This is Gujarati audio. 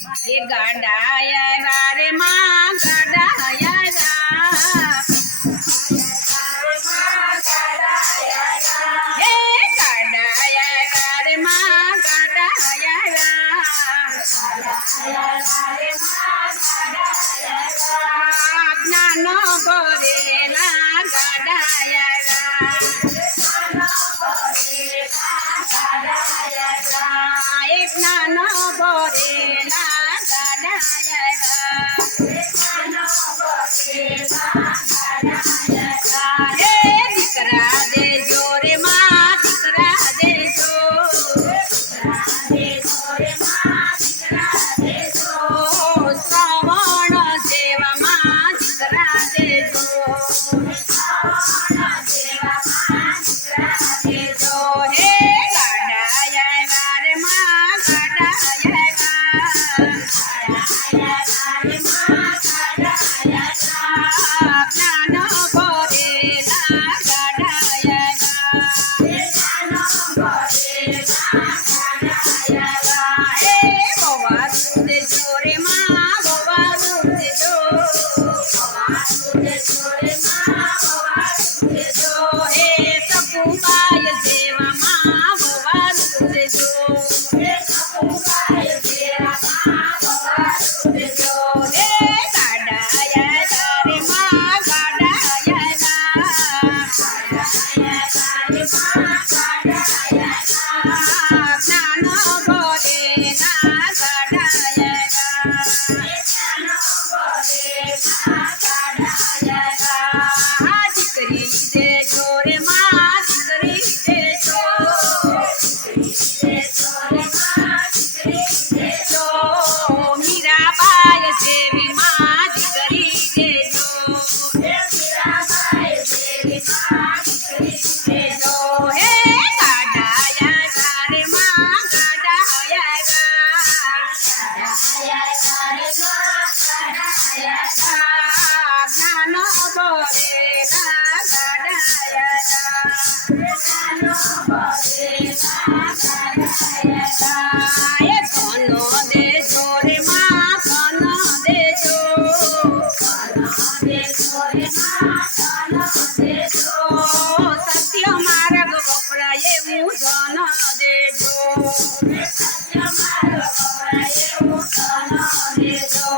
એ ગાડાયા વારે માં ગાડાયા હે ગાડાયા વારે માં ગાડાયા જ્ઞાનો ભરેલા ગાડાયા એક જ્ઞાનો ભરેલા હે દીકરા દેજો રે માં દીકરા દેજો શ્રવણ જેવામાં દીકરા દેજો હે ગાડાયા વારે માં ગાડાયા જ્ઞાન ભરેલા ગાડાયા હે ગોવારું દેજો રે માં ગોવારું દેજો હે સકુબાઈ જેવામાં ગોવારું દેજો હે ગાડાયા વારે માં ગાડાયા જ્ઞાન ભરેલા ગાડાયા દીકરી દેજો રે માં દીકરી દેજો મીરાબાઈ જેવી માં દીકરી દેજો હે ગાડાયા વારે માં ગાડાયા જ્ઞાન ભરેલા ગાડાયા એ ધનો દેજો રે માં ધનો દેજો સત્ય માર્ગ વપરાય એવું ધન દેજો